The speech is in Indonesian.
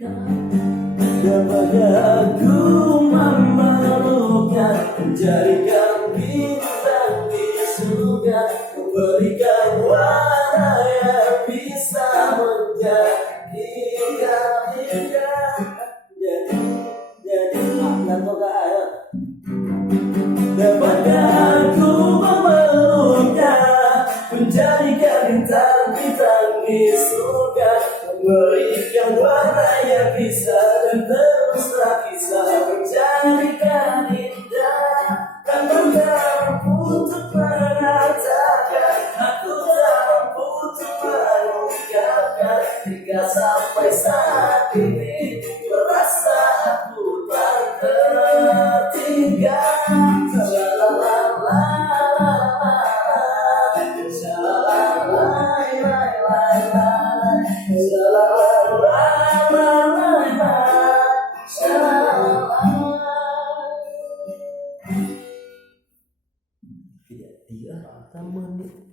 Dapatkah aku memelukkan, menjadikan bintang di surga, memberikan warna yang bisa menjadi indah. Jadi makna ayo. Dapatkah aku memelukkan, menjadikan bintang-bintang di surga, memberikan warna yang bisa dan teruslah bisa menjadikan indah. Kan tak mampu untuk mengatakan, aku tak mampu untuk mengungkapkan, hingga sampai saat ini merasa aku tak tertinggal. Tidak, 3 menit.